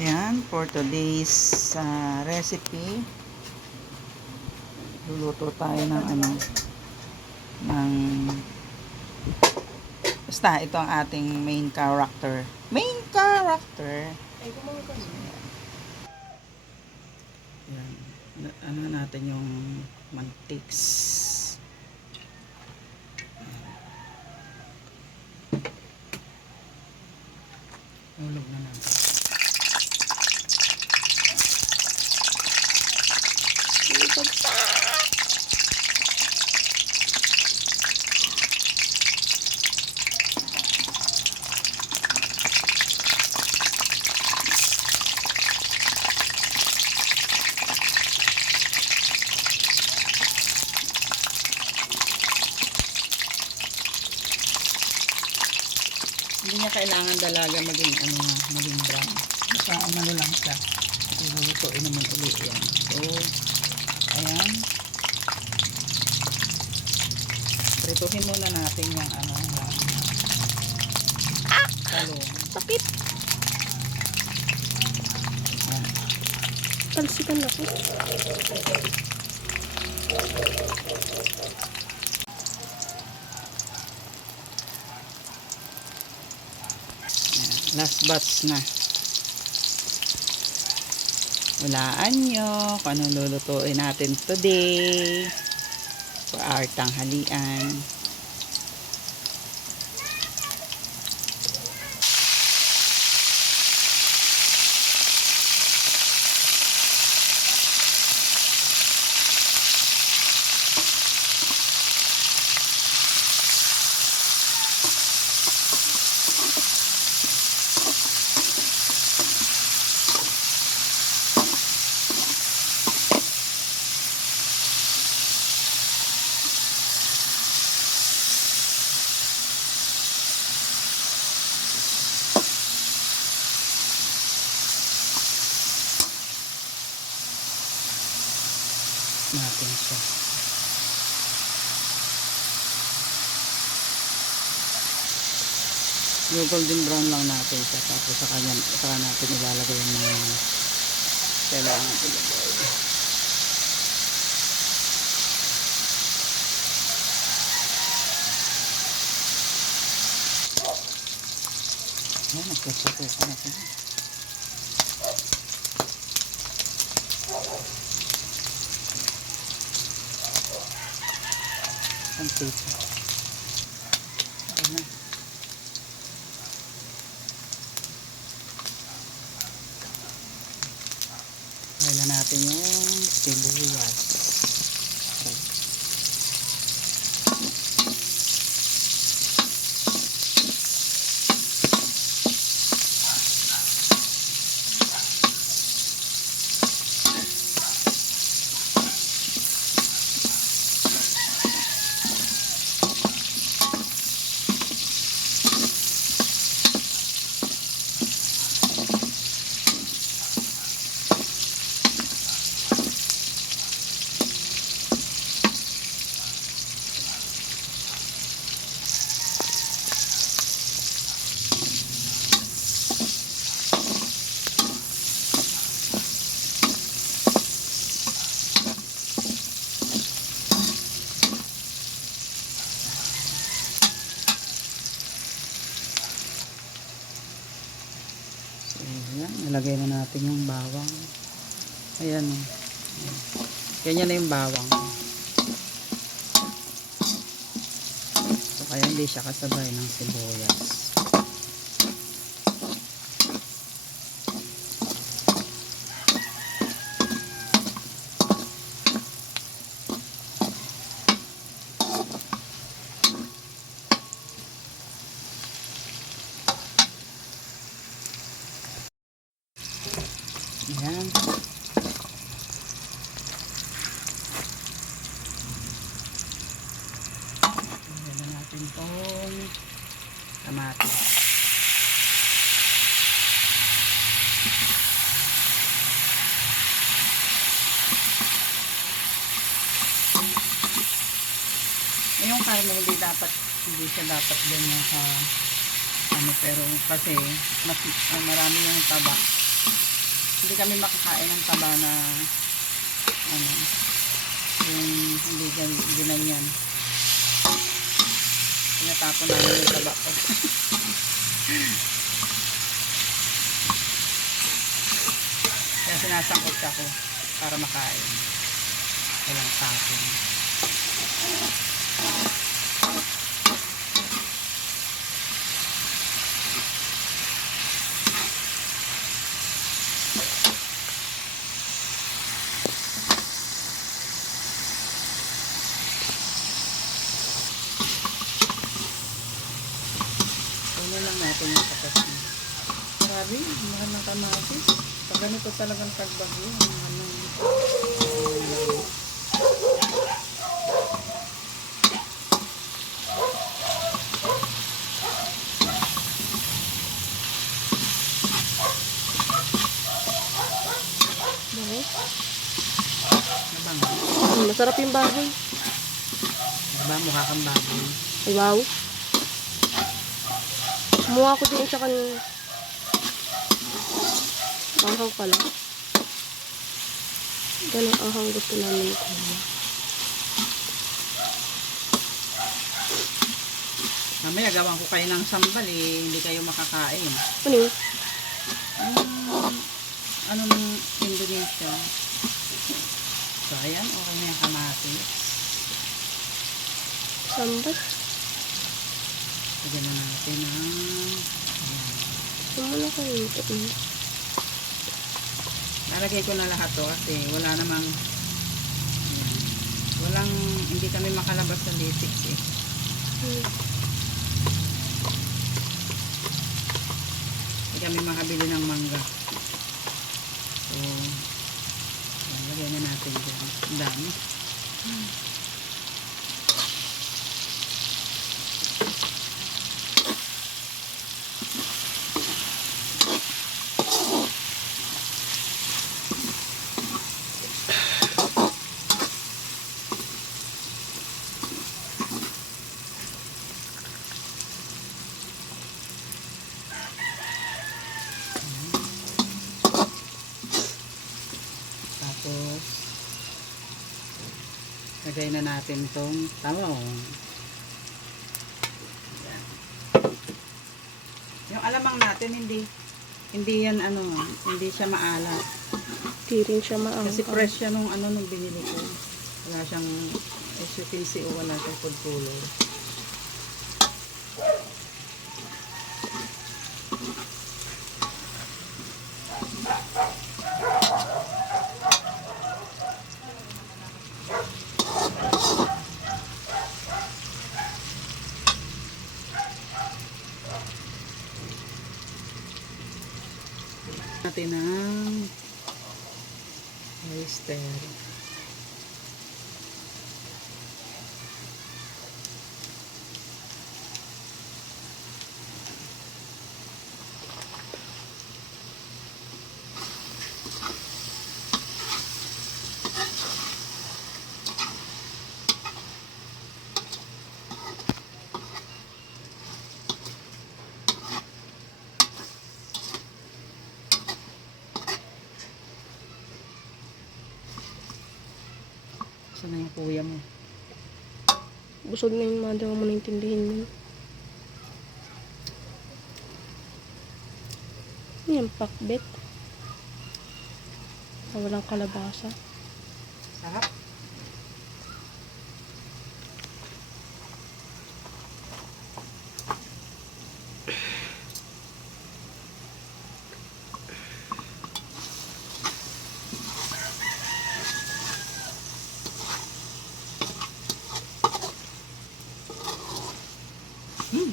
Ayan, for today's recipe, luluto tayo ng ng basta ito ang ating main character. Main character. Ayan. Ano natin yung mantiks. Hulog na natin. Hindi niya kailangan dalaga maging maging brown. Basta umano lang siya. Ilulutuin naman ulit yan. So, ayan. Prituhin muna natin yung talong. Sakit. Ayan. Talsikan ako. Last batch na. Walaan nyo kung anong lulutuin natin today for our tanghalian. Natin siya. Yung golden brown lang natin siya. Tapos saka natin ilalagay yung mga kailangan ilagay. Ayan, nagkasuko ka natin. Ang tape. Ayan na. Kaya na natin yung sibuyas. Ayan, nalagay na natin yung bawang. Ayan o. Ganyan na yung bawang. So, kaya hindi siya kasabay ng sibuyas. Ayan. Lagyan na natin itong kamatis. Yung karne hindi siya dapat ganyan sa pero kasi marami yung taba. Hindi kami makakain ng taba na ano, yung hindi ganyan. Tinatapon namin yung taba ko. Kaya sinasangkot ako para makain. Walang tapon. Kunin lang natin yung katas niya. Grabe, mahal ng kamatis. Pag ganito talagang pagbagyo, ano, Bakit? nabango. Masarap yung baboy. Diba, mukha kang baboy. Ay, wow. Kumuha ko din siya kanina. Ahang pala. Ganun ahang gusto namin kuha. Mamaya gawan ko kayo ng sambal eh, hindi kayo makakain. Ano yun? Ano ng Indonesia. So, ayan, okay na yung kamatis. Sambat? Lagyan na natin ng Sumula ko ito. nalagay ko na lahat to kasi wala namang walang, hindi kami makalabas sa latex eh. Hindi kami makabili ng mangga. So, ayan, lagyan na natin dyan. Ang dami. Tapos, lagay na natin tong talong. Ayan. Yung alamang natin, hindi yan ano, hindi siya maalat. Di rin siya maangka. Kasi fresh siya nung ano nung binili ko. Wala siyang, as you can see, wala siyang food color. Natin ng oyster. Saan na yung kuya mo? Busog na yun, madama mo naintindihin yun. Yan, pakbet. Walang kalabasa. Sarap.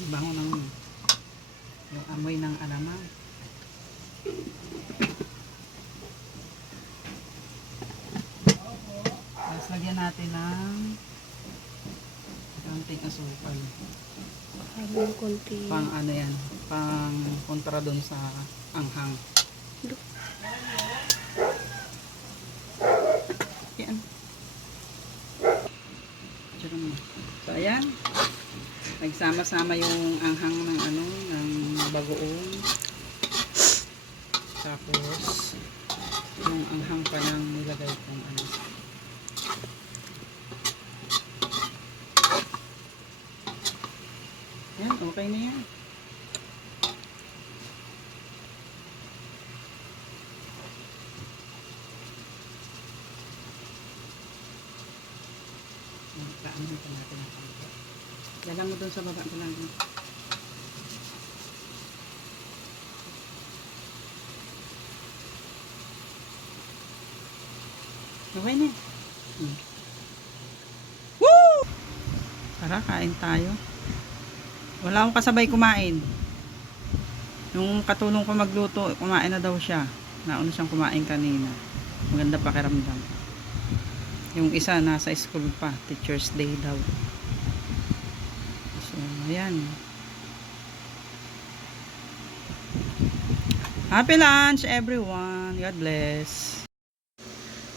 Bango ng yung amoy ng alamang. Tapos lagyan natin ng konting asukal. Habang konti. Pang ano yan, pang kontra dun sa anghang. Yan. Tsaka mo. So ayan. Nagsama-sama yung anghang ng ano, ng bagoong. Tapos Yung anghang pa lang nilagay kong ano. Yan, okay na yan. Kaano pa natin ang pangko. Dala mo doon sa baba ko lang. Okay na. Woo! Tara, kain tayo. Wala akong kasabay kumain. Yung katulong ko magluto, kumain na daw siya. Nauna siyang kumain kanina. Maganda pakiramdam. Yung isa nasa school pa, Teacher's Day daw. So, ayan. Happy lunch everyone. God bless.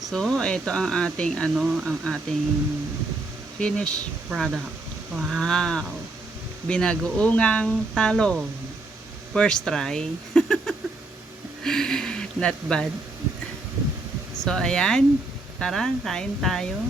So, ito ang ating ang ating finished product. Wow. Binagoongang talong. First try. Not bad. So, ayan. Tara, kain tayo.